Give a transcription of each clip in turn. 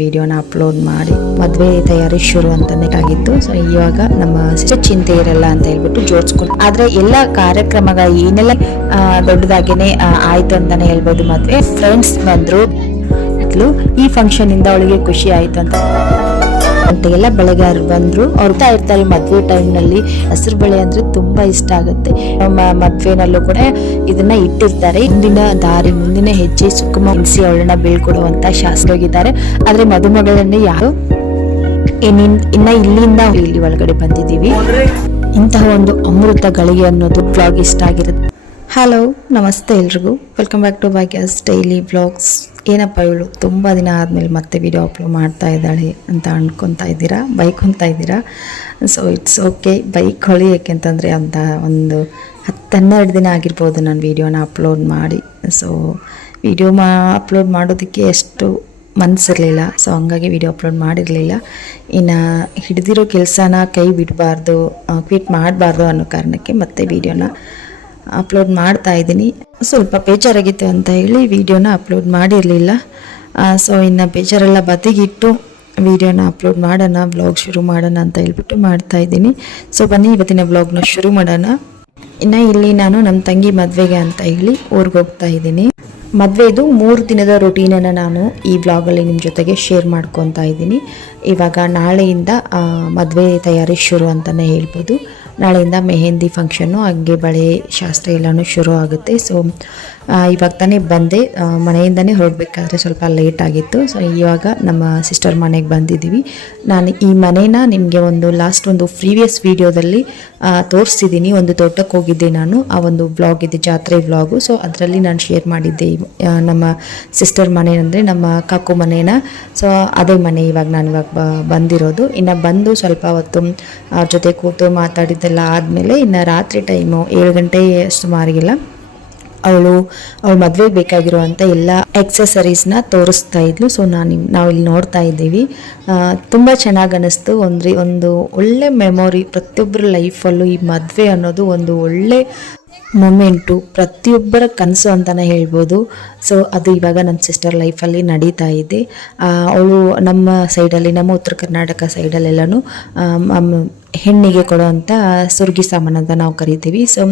ವಿಡಿಯೋನ ಅಪ್ಲೋಡ್ ಮಾಡಿ ಮದುವೆ ತಯಾರಿ ಶುರು ಅಂತಾನೆ ಆಗಿತ್ತು. ಸೊ ಇವಾಗ ನಮ್ಮ ಸಿಸ್ಟರ್ ಚಿಂತೆ ಇರಲ್ಲ ಅಂತ ಹೇಳ್ಬಿಟ್ಟು ಜೋಡಿಸ್ಕೊಂಡು, ಆದ್ರೆ ಎಲ್ಲ ಕಾರ್ಯಕ್ರಮಗಳ ಏನೆಲ್ಲ ದೊಡ್ಡದಾಗೇನೆ ಆಯ್ತು ಅಂತಾನೆ ಹೇಳ್ಬೋದು. ಮದ್ವೆ ಫ್ರೆಂಡ್ಸ್ ಬಂದ್ರು, ಈ ಫಂಕ್ಷನ್ ಇಂದ ಅವಳಿಗೆ ಖುಷಿ ಆಯ್ತು ಅಂತ ಎಲ್ಲ ಬೆಳೆಗಾರರು ಬಂದ್ರು. ಅವ್ರು ಇರ್ತಾರೆ ಮದ್ವೆ ಟೈಮ್ ನಲ್ಲಿ ಹಸಿರು ಬಳೆ ಅಂದ್ರೆ ತುಂಬಾ ಇಷ್ಟ ಆಗುತ್ತೆ. ನಮ್ಮ ಮದ್ವೆನಲ್ಲೂ ಕೂಡ ಇದನ್ನ ಇಟ್ಟಿರ್ತಾರೆ. ಮುಂದಿನ ಹೆಜ್ಜೆ ಸುಕ್ಕಮ ಎನಿಸಿ ಅವಳನ್ನ ಬೀಳ್ಕೊಡುವಂತ ಶಾಸ್ತ್ರವಾಗಿದ್ದಾರೆ. ಆದ್ರೆ ಮದುಮಗಳನ್ನೇ ಯಾರು ಇನ್ನ ಇಲ್ಲಿಂದ ಇಲ್ಲಿ ಒಳಗಡೆ ಬಂದಿದ್ದೀವಿ. ಇಂತಹ ಒಂದು ಅಮೃತ ಗಳಿಗೆ ಅನ್ನೋದು ಬ್ಲಾಗ್ ಇಷ್ಟ ಆಗಿರುತ್ತೆ. ಹಲೋ, ನಮಸ್ತೆ ಎಲ್ರಿಗೂ, welcome back to Bhagya's daily vlogs. ಏನಪ್ಪ ಇವಳು ತುಂಬ ದಿನ ಆದಮೇಲೆ ಮತ್ತೆ ವಿಡಿಯೋ ಅಪ್ಲೋಡ್ ಮಾಡ್ತಾ ಇದ್ದಾಳೆ ಅಂತ ಅನ್ಕೊತಾ ಇದ್ದೀರಾ, ಬೈಕೊಂತ ಇದ್ದೀರಾ. ಸೊ ಇಟ್ಸ್ ಓಕೆ, ಬೈಕೊಳ್ಳಿ. ಯಾಕೆಂತಂದರೆ ಅಂತ ಒಂದು 10-12 ದಿನ ಆಗಿರ್ಬೋದು ನಾನು ವಿಡಿಯೋನ ಅಪ್ಲೋಡ್ ಮಾಡಿ. ಸೊ ವಿಡಿಯೋ ಅಪ್ಲೋಡ್ ಮಾಡೋದಕ್ಕೆ ಎಷ್ಟು ಮನಸ್ಸಿರಲಿಲ್ಲ. ಸೊ ಹಂಗಾಗಿ ವಿಡಿಯೋ ಅಪ್ಲೋಡ್ ಮಾಡಿರಲಿಲ್ಲ. ಇನ್ನು ಹಿಡಿದಿರೋ ಕೆಲಸನ ಕೈ ಬಿಡಬಾರ್ದು, ಕ್ವಿಟ್ ಮಾಡಬಾರ್ದು ಅನ್ನೋ ಕಾರಣಕ್ಕೆ ಮತ್ತೆ ವಿಡಿಯೋನ ಅಪ್ಲೋಡ್ ಮಾಡ್ತಾ ಇದ್ದೀನಿ. ಸ್ವಲ್ಪ ಬೇಜಾರಾಗಿತ್ತು ಅಂತ ಹೇಳಿ ವಿಡಿಯೋನ ಅಪ್ಲೋಡ್ ಮಾಡಿರಲಿಲ್ಲ. ಸೊ ಇನ್ನು ಬೇಜಾರೆಲ್ಲ ಬದಿಗಿಟ್ಟು ವಿಡಿಯೋನ ಅಪ್ಲೋಡ್ ಮಾಡೋಣ, ಬ್ಲಾಗ್ ಶುರು ಮಾಡೋಣ ಅಂತ ಹೇಳ್ಬಿಟ್ಟು ಮಾಡ್ತಾ ಇದ್ದೀನಿ. ಸೊ ಬನ್ನಿ ಇವತ್ತಿನ ಬ್ಲಾಗ್ನ ಶುರು ಮಾಡೋಣ. ಇನ್ನು ಇಲ್ಲಿ ನಾನು ನಮ್ಮ ತಂಗಿ ಮದುವೆಗೆ ಅಂತ ಹೇಳಿ ಊರಿಗೆ ಹೋಗ್ತಾ ಇದ್ದೀನಿ. ಮದುವೆದು 3 ದಿನದ ರೊಟೀನನ್ನು ನಾನು ಈ ಬ್ಲಾಗಲ್ಲಿ ನಿಮ್ಮ ಜೊತೆಗೆ ಶೇರ್ ಮಾಡ್ಕೊತಾ ಇದ್ದೀನಿ. ಇವಾಗ ನಾಳೆಯಿಂದ ಮದುವೆ ತಯಾರಿ ಶುರು ಅಂತಲೇ ಹೇಳ್ಬೋದು. ನಾಳೆಯಿಂದ ಮೆಹಂದಿ ಫಂಕ್ಷನ್ನು, ಹಾಗೆ ಬಳೆ ಶಾಸ್ತ್ರ ಎಲ್ಲನೂ ಶುರು ಆಗುತ್ತೆ. ಸೊ ಇವಾಗ ತಾನೇ ಬಂದೆ, ಮನೆಯಿಂದನೇ ಹೊರಡಬೇಕಾದ್ರೆ ಸ್ವಲ್ಪ ಲೇಟ್ ಆಗಿತ್ತು. ಸೊ ಇವಾಗ ನಮ್ಮ ಸಿಸ್ಟರ್ ಮನೆಗೆ ಬಂದಿದ್ದೀವಿ. ನಾನು ಈ ಮನೇನ ನಿಮಗೆ ಒಂದು ಪ್ರೀವಿಯಸ್ ವಿಡಿಯೋದಲ್ಲಿ ತೋರಿಸ್ತಿದ್ದೀನಿ. ಒಂದು ತೋಟಕ್ಕೆ ಹೋಗಿದ್ದೆ ನಾನು, ಆ ಒಂದು ವ್ಲಾಗ್ ಇದೆ, ಜಾತ್ರೆ ವ್ಲಾಗು. ಸೊ ಅದರಲ್ಲಿ ನಾನು ಶೇರ್ ಮಾಡಿದ್ದೆ ನಮ್ಮ ಸಿಸ್ಟರ್ ಮನೆ ಅಂದರೆ ನಮ್ಮ ಕಾಕು ಮನೇನ. ಸೊ ಅದೇ ಮನೆ ಇವಾಗ ನಾನು ಬಂದಿರೋದು. ಇನ್ನು ಬಂದು ಸ್ವಲ್ಪ ಹೊತ್ತು ಅವ್ರ ಜೊತೆ ಕೂತು ಮಾತಾಡಿದ್ದೆಲ್ಲ ಆದಮೇಲೆ ಇನ್ನು ರಾತ್ರಿ ಟೈಮು 7 ಗಂಟೆ ಸುಮಾರಿಗೆಲ್ಲ ಅವಳು ಮದುವೆಗೆ ಬೇಕಾಗಿರುವಂಥ ಎಲ್ಲ ಎಕ್ಸಸರೀಸ್ನ ತೋರಿಸ್ತಾ ಇದ್ಲು. ಸೊ ನಾವು ಇಲ್ಲಿ ನೋಡ್ತಾ ಇದ್ದೀವಿ. ತುಂಬ ಚೆನ್ನಾಗಿ ಅನ್ನಿಸ್ತು. ಒಂದು ಒಳ್ಳೆ ಮೆಮೊರಿ ಪ್ರತಿಯೊಬ್ಬರ ಲೈಫಲ್ಲೂ. ಈ ಮದುವೆ ಅನ್ನೋದು ಒಂದು ಒಳ್ಳೆ ಮೊಮೆಂಟು, ಪ್ರತಿಯೊಬ್ಬರ ಕನಸು ಅಂತಲೇ ಹೇಳ್ಬೋದು. ಸೊ ಅದು ಇವಾಗ ನನ್ನ ಸಿಸ್ಟರ್ ಲೈಫಲ್ಲಿ ನಡೀತಾ ಇದೆ. ಅವಳು ನಮ್ಮ ಸೈಡಲ್ಲಿ, ನಮ್ಮ ಉತ್ತರ ಕರ್ನಾಟಕ ಸೈಡಲ್ಲೆಲ್ಲನೂ ಹೆಣ್ಣಿಗೆ ಕೊಡೋವಂಥ ಸುರ್ಗಿ ಸಾಮಾನು ಅಂತ ನಾವು ಕರಿತೀವಿ. ಸೊ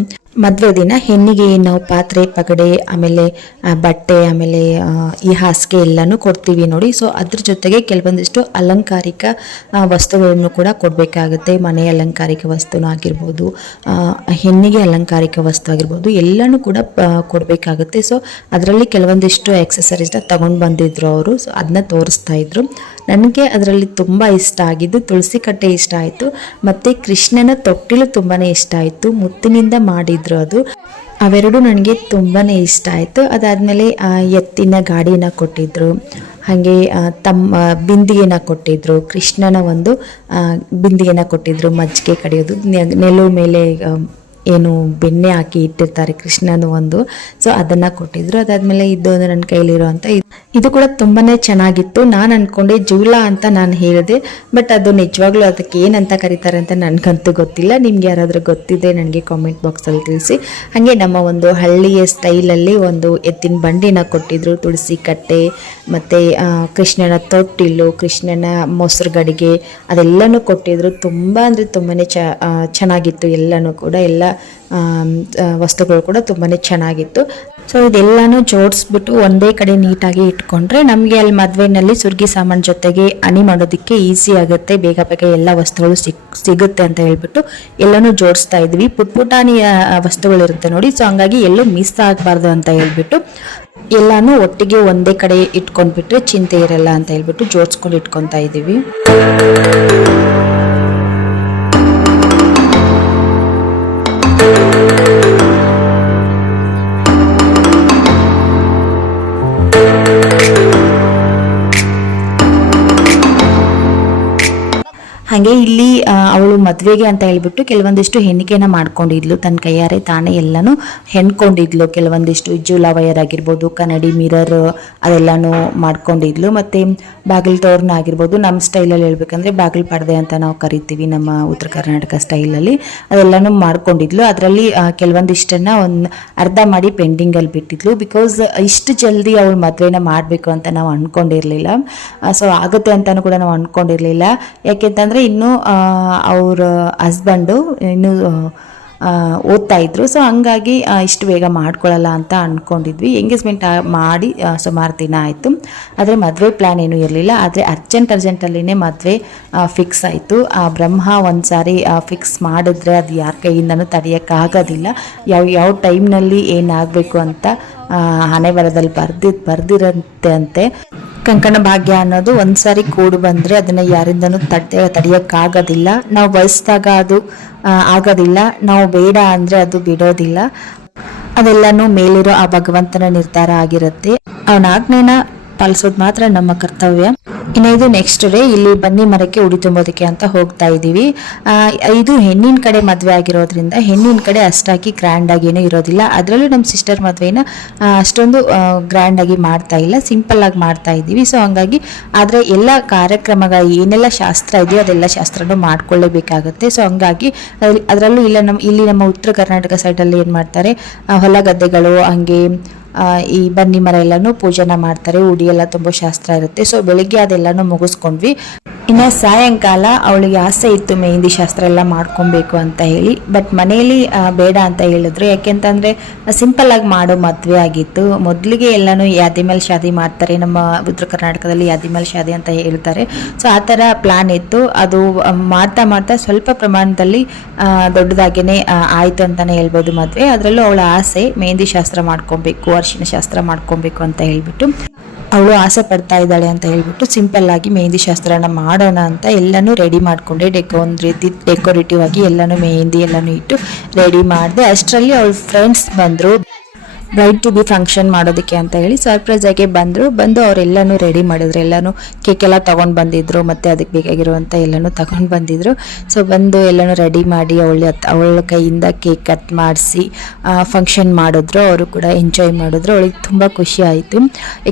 ಮದುವೆ ದಿನ ಹೆಣ್ಣಿಗೆ ನಾವು ಪಾತ್ರೆ, ಪಗಡೆ, ಆಮೇಲೆ ಬಟ್ಟೆ, ಆಮೇಲೆ ಈ ಹಾಸಿಗೆ ಎಲ್ಲನೂ ಕೊಡ್ತೀವಿ ನೋಡಿ. ಸೊ ಅದ್ರ ಜೊತೆಗೆ ಕೆಲವೊಂದಿಷ್ಟು ಅಲಂಕಾರಿಕ ವಸ್ತುಗಳನ್ನು ಕೂಡ ಕೊಡಬೇಕಾಗುತ್ತೆ. ಮನೆ ಅಲಂಕಾರಿಕ ವಸ್ತುನೂ ಆಗಿರ್ಬೋದು, ಹೆಣ್ಣಿಗೆ ಅಲಂಕಾರಿಕ ವಸ್ತು ಆಗಿರ್ಬೋದು, ಎಲ್ಲನೂ ಕೂಡ ಕೊಡಬೇಕಾಗುತ್ತೆ. ಸೊ ಅದರಲ್ಲಿ ಕೆಲವೊಂದಿಷ್ಟು ಎಕ್ಸಸರೀಸ್ನ ತಗೊಂಡು ಬಂದಿದ್ರು ಅವರು. ಸೊ ಅದನ್ನ ತೋರಿಸ್ತಾ ಇದ್ರು. ನನಗೆ ಅದರಲ್ಲಿ ತುಂಬ ಇಷ್ಟ ಆಗಿದ್ದು ತುಳಸಿ ಕಟ್ಟೆ ಇಷ್ಟ ಆಯಿತು, ಮತ್ತು ಕೃಷ್ಣನ ತೊಟ್ಟಿಲು ತುಂಬಾ ಇಷ್ಟ ಆಯಿತು. ಮುತ್ತಿನಿಂದ ಮಾಡಿದ್ರು ಅದು, ಅವೆರಡು ನನಗೆ ತುಂಬಾ ಇಷ್ಟ ಆಯಿತು. ಅದಾದಮೇಲೆ ಎತ್ತಿನ ಗಾಡಿನ ಕೊಟ್ಟಿದ್ರು, ಹಾಗೆ ಬಿಂದಿಗೆನ ಕೊಟ್ಟಿದ್ರು, ಕೃಷ್ಣನ ಒಂದು ಬಿಂದಿಗೆನ ಕೊಟ್ಟಿದ್ರು, ಮಜ್ಜಿಗೆ ಕಡಿಯೋದು, ನೆಲುವ ಮೇಲೆ ಏನು ಬೆಣ್ಣೆ ಹಾಕಿ ಇಟ್ಟಿರ್ತಾರೆ ಕೃಷ್ಣನ ಒಂದು. ಸೊ ಅದನ್ನು ಕೊಟ್ಟಿದ್ರು. ಅದಾದಮೇಲೆ ಇದು ನನ್ನ ಕೈಲಿರುವಂಥ ಇದು ಕೂಡ ತುಂಬಾ ಚೆನ್ನಾಗಿತ್ತು. ನಾನು ಅಂದ್ಕೊಂಡೆ ಜೂಲ ಅಂತ ನಾನು ಹೇಳಿದೆ, ಬಟ್ ಅದು ನಿಜವಾಗ್ಲೂ ಅದಕ್ಕೆ ಏನಂತ ಕರೀತಾರೆ ಅಂತ ನನಗಂತೂ ಗೊತ್ತಿಲ್ಲ. ನಿಮ್ಗೆ ಯಾರಾದರೂ ಗೊತ್ತಿದೆ ನನಗೆ ಕಾಮೆಂಟ್ ಬಾಕ್ಸಲ್ಲಿ ತಿಳಿಸಿ. ಹಾಗೆ ನಮ್ಮ ಒಂದು ಹಳ್ಳಿಯ ಸ್ಟೈಲಲ್ಲಿ ಒಂದು ಎತ್ತಿನ ಬಂಡಿನ ಕೊಟ್ಟಿದ್ರು, ತುಳಸಿ ಕಟ್ಟೆ, ಮತ್ತು ಕೃಷ್ಣನ ತೊಟ್ಟಿಲು, ಕೃಷ್ಣನ ಮೊಸರು ಗಡಿಗೆ, ಅದೆಲ್ಲನೂ ಕೊಟ್ಟಿದ್ರು. ತುಂಬ ಅಂದರೆ ತುಂಬಾ ಚೆನ್ನಾಗಿತ್ತು. ಎಲ್ಲನೂ ಕೂಡ ಎಲ್ಲ ವಸ್ತುಗಳು ಕೂಡ ತುಂಬಾ ಚೆನ್ನಾಗಿತ್ತು. ಸೊ ಇದೆಲ್ಲನೂ ಜೋಡಿಸ್ಬಿಟ್ಟು ಒಂದೇ ಕಡೆ ನೀಟಾಗಿ ಇಟ್ಕೊಂಡ್ರೆ ನಮಗೆ ಅಲ್ಲಿ ಮದುವೆನಲ್ಲಿ ಸುರ್ಗಿ ಸಾಮಾನು ಜೊತೆಗೆ ಅಣಿ ಮಾಡೋದಕ್ಕೆ ಈಸಿ ಆಗುತ್ತೆ, ಬೇಗ ಎಲ್ಲ ವಸ್ತುಗಳು ಸಿಗುತ್ತೆ ಅಂತ ಹೇಳ್ಬಿಟ್ಟು ಎಲ್ಲನೂ ಜೋಡಿಸ್ತಾ ಇದ್ವಿ. ಪುಟಾಣಿಯ ವಸ್ತುಗಳಿರುತ್ತೆ ನೋಡಿ. ಸೊ ಹಂಗಾಗಿ ಎಲ್ಲೂ ಮಿಸ್ ಆಗಬಾರ್ದು ಅಂತ ಹೇಳ್ಬಿಟ್ಟು ಎಲ್ಲಾನು ಒಟ್ಟಿಗೆ ಒಂದೇ ಕಡೆ ಇಟ್ಕೊಂಡ್ಬಿಟ್ರೆ ಚಿಂತೆ ಇರಲ್ಲ ಅಂತ ಹೇಳ್ಬಿಟ್ಟು ಜೋಡಿಸ್ಕೊಂಡು ಇಟ್ಕೊತಾ ಇದ್ದೀವಿ. ಹಾಗೆ ಇಲ್ಲಿ ಅವಳು ಮದುವೆಗೆ ಅಂತ ಹೇಳ್ಬಿಟ್ಟು ಕೆಲವೊಂದಿಷ್ಟು ಹೆಣಿಕೆನ ಮಾಡ್ಕೊಂಡಿದ್ಲು, ತನ್ನ ಕೈಯಾರೆ ತಾನೇ ಎಲ್ಲನೂ ಹೆಣ್ಕೊಂಡಿದ್ಲು. ಕೆಲವೊಂದಿಷ್ಟು ಜೂಲಾ ವಯರ್ ಆಗಿರ್ಬೋದು, ಕನ್ನಡಿ ಮಿರರ್ ಅದೆಲ್ಲಾನು ಮಾಡ್ಕೊಂಡಿದ್ಲು. ಮತ್ತು ಬಾಗಿಲು ತೋರಣ ಆಗಿರ್ಬೋದು, ನಮ್ಮ ಸ್ಟೈಲಲ್ಲಿ ಹೇಳ್ಬೇಕಂದ್ರೆ ಬಾಗಿಲು ಪರ್ದೆ ಅಂತ ನಾವು ಕರಿತೀವಿ ನಮ್ಮ ಉತ್ತರ ಕರ್ನಾಟಕ ಸ್ಟೈಲಲ್ಲಿ, ಅದೆಲ್ಲನೂ ಮಾಡ್ಕೊಂಡಿದ್ಲು. ಅದರಲ್ಲಿ ಕೆಲವೊಂದಿಷ್ಟನ್ನು ಒಂದು ಅರ್ಧ ಮಾಡಿ ಪೆಂಡಿಂಗಲ್ಲಿ ಬಿಟ್ಟಿದ್ಲು. ಬಿಕಾಸ್ ಇಷ್ಟು ಜಲ್ದಿ ಅವಳು ಮದುವೆನ ಮಾಡಬೇಕು ಅಂತ ನಾವು ಅಂದ್ಕೊಂಡಿರಲಿಲ್ಲ. ಸೊ ಆಗುತ್ತೆ ಅಂತಲೂ ಕೂಡ ನಾವು ಅಂದ್ಕೊಂಡಿರಲಿಲ್ಲ. ಯಾಕೆಂತಂದರೆ ಇನ್ನೂ ಅವ್ರ ಹಸ್ಬೆಂಡು ಇನ್ನೂ ಓದ್ತಾ ಇದ್ರು. ಸೊ ಹಂಗಾಗಿ ಇಷ್ಟು ಬೇಗ ಮಾಡ್ಕೊಳ್ಳಲ್ಲ ಅಂತ ಅಂದ್ಕೊಂಡಿದ್ವಿ. ಎಂಗೇಜ್ಮೆಂಟ್ ಮಾಡಿ ಸುಮಾರು ದಿನ ಆಯಿತು. ಆದರೆ ಮದುವೆ ಪ್ಲ್ಯಾನ್ ಏನೂ ಇರಲಿಲ್ಲ. ಆದರೆ ಅರ್ಜೆಂಟಲ್ಲಿನೇ ಮದುವೆ ಫಿಕ್ಸ್ ಆಯಿತು. ಬ್ರಹ್ಮ ಒಂದು ಸಾರಿ ಫಿಕ್ಸ್ ಮಾಡಿದ್ರೆ ಅದು ಯಾರ ಕೈಯಿಂದನೂ ತಡೆಯೋಕ್ಕಾಗೋದಿಲ್ಲ. ಯಾವ ಟೈಮ್ನಲ್ಲಿ ಏನಾಗಬೇಕು ಅಂತ ಹಣೆ ಬರದಲ್ಲಿ ಬರ್ದಿರಂತೆ ಅಂತೆ. ಕಂಕಣ ಭಾಗ್ಯ ಅನ್ನೋದು ಒಂದ್ಸಾರಿ ಕೂಡು ಬಂದರೆ ಅದನ್ನು ಯಾರಿಂದನೂ ತಡೆಯೋಕ್ಕಾಗೋದಿಲ್ಲ. ನಾವು ಬಯಸಿದಾಗ ಅದು ಆಗೋದಿಲ್ಲ, ನಾವು ಬೇಡ ಅಂದರೆ ಅದು ಬಿಡೋದಿಲ್ಲ. ಅದೆಲ್ಲನೂ ಮೇಲಿರೋ ಆ ಭಗವಂತನ ನಿರ್ಧಾರ ಆಗಿರುತ್ತೆ. ಅವನ ಆಜ್ಞೆನ ಪಾಲಿಸೋದು ಮಾತ್ರ ನಮ್ಮ ಕರ್ತವ್ಯ. ಇನ್ನು ಇದು ನೆಕ್ಸ್ಟ್ ಡೇ ಇಲ್ಲಿ ಬನ್ನಿ ಮರಕ್ಕೆ ಉಡಿ ತುಂಬೋದಕ್ಕೆ ಅಂತ ಹೋಗ್ತಾ ಇದ್ದೀವಿ. ಇದು ಹೆಣ್ಣಿನ ಕಡೆ ಮದುವೆ ಆಗಿರೋದ್ರಿಂದ ಹೆಣ್ಣಿನ ಕಡೆ ಅಷ್ಟಾಗಿ ಗ್ರ್ಯಾಂಡಾಗಿ ಏನೂ ಇರೋದಿಲ್ಲ. ಅದರಲ್ಲೂ ನಮ್ಮ ಸಿಸ್ಟರ್ ಮದುವೆನ ಅಷ್ಟೊಂದು ಗ್ರ್ಯಾಂಡಾಗಿ ಮಾಡ್ತಾ ಇಲ್ಲ, ಸಿಂಪಲ್ ಆಗಿ ಮಾಡ್ತಾ ಇದ್ದೀವಿ. ಸೊ ಹಂಗಾಗಿ ಆದರೆ ಎಲ್ಲ ಕಾರ್ಯಕ್ರಮಗಳ ಏನೆಲ್ಲ ಶಾಸ್ತ್ರ ಇದೆಯೋ ಅದೆಲ್ಲ ಶಾಸ್ತ್ರನೂ ಮಾಡ್ಕೊಳ್ಳೇಬೇಕಾಗತ್ತೆ. ಸೊ ಹಂಗಾಗಿ ಅದರಲ್ಲೂ ಇಲ್ಲಿ ನಮ್ಮ ಉತ್ತರ ಕರ್ನಾಟಕ ಸೈಡಲ್ಲಿ ಏನು ಮಾಡ್ತಾರೆ, ಹೊಲ ಗದ್ದೆಗಳು ಹಂಗೆ ಈ ಬನ್ನಿ ಮರ ಎಲ್ಲನೂ ಪೂಜೆನ ಮಾಡ್ತಾರೆ, ಉಡಿ ಎಲ್ಲ ತುಂಬೋ ಶಾಸ್ತ್ರ ಇರುತ್ತೆ. ಸೊ ಬೆಳಿಗ್ಗೆ ಅದೆಲ್ಲನೂ ಮುಗಿಸ್ಕೊಂಡ್ವಿ. ಇನ್ನು ಸಾಯಂಕಾಲ ಅವಳಿಗೆ ಆಸೆ ಇತ್ತು ಮೆಹಂದಿ ಶಾಸ್ತ್ರ ಎಲ್ಲ ಮಾಡ್ಕೊಬೇಕು ಅಂತ ಹೇಳಿ. ಬಟ್ ಮನೆಯಲ್ಲಿ ಬೇಡ ಅಂತ ಹೇಳಿದ್ರು. ಯಾಕೆಂತಂದರೆ ಸಿಂಪಲ್ ಆಗಿ ಮಾಡೋ ಮದುವೆ ಆಗಿತ್ತು. ಮೊದಲಿಗೆ ಎಲ್ಲನೂ ಯಾದಿ ಮೇಲೆ ಶಾದಿ ಮಾಡ್ತಾರೆ, ನಮ್ಮ ಉತ್ತರ ಕರ್ನಾಟಕದಲ್ಲಿ ಯಾದಿ ಮೇಲೆ ಶಾದಿ ಅಂತ ಹೇಳ್ತಾರೆ. ಸೊ ಆ ಥರ ಪ್ಲ್ಯಾನ್ ಇತ್ತು. ಅದು ಮಾಡ್ತಾ ಸ್ವಲ್ಪ ಪ್ರಮಾಣದಲ್ಲಿ ದೊಡ್ಡದಾಗೇ ಆಯಿತು ಅಂತಲೇ ಹೇಳ್ಬೋದು ಮದುವೆ. ಅದರಲ್ಲೂ ಅವಳ ಆಸೆ ಮೆಹಂದಿ ಶಾಸ್ತ್ರ ಮಾಡ್ಕೊಬೇಕು, ಅರಿಶಿನ ಶಾಸ್ತ್ರ ಮಾಡ್ಕೊಬೇಕು ಅಂತ ಹೇಳ್ಬಿಟ್ಟು ಅವಳು ಆಸೆ ಪಡ್ತಾ ಇದ್ದಾಳೆ ಅಂತ ಹೇಳ್ಬಿಟ್ಟು ಸಿಂಪಲ್ ಆಗಿ ಮೆಹಂದಿ ಶಾಸ್ತ್ರನ ಮಾಡೋಣ ಅಂತ ಎಲ್ಲನೂ ರೆಡಿ ಮಾಡಿಕೊಂಡೆ. ಒಂದು ರೀತಿ ಡೆಕೋರೇಟಿವ್ ಆಗಿ ಎಲ್ಲನೂ ಮೆಹಂದಿ ಎಲ್ಲನೂ ಇಟ್ಟು ರೆಡಿ ಮಾಡಿದೆ. ಅಷ್ಟರಲ್ಲಿ ಅವಳ ಫ್ರೆಂಡ್ಸ್ ಬಂದರು ಬ್ರೈಡ್ ಟು ಬಿ ಫಂಕ್ಷನ್ ಮಾಡೋದಕ್ಕೆ ಅಂತ ಹೇಳಿ ಸರ್ಪ್ರೈಸ್ ಆಗಿ ಬಂದು ಅವರೆಲ್ಲನೂ ರೆಡಿ ಮಾಡಿದ್ರು. ಎಲ್ಲನೂ ಕೇಕ್ ಎಲ್ಲ ತೊಗೊಂಡು ಬಂದಿದ್ರು, ಮತ್ತು ಅದಕ್ಕೆ ಬೇಕಾಗಿರುವಂಥ ಎಲ್ಲನೂ ತಗೊಂಡು ಬಂದಿದ್ರು. ಸೊ ಬಂದು ಎಲ್ಲನೂ ರೆಡಿ ಮಾಡಿ ಅವಳ ಕೈಯಿಂದ ಕೇಕ್ ಕಟ್ ಮಾಡಿಸಿ ಫಂಕ್ಷನ್ ಮಾಡಿದ್ರು. ಅವರು ಕೂಡ ಎಂಜಾಯ್ ಮಾಡಿದ್ರು. ಅವಳಿಗೆ ತುಂಬ ಖುಷಿ ಆಯಿತು.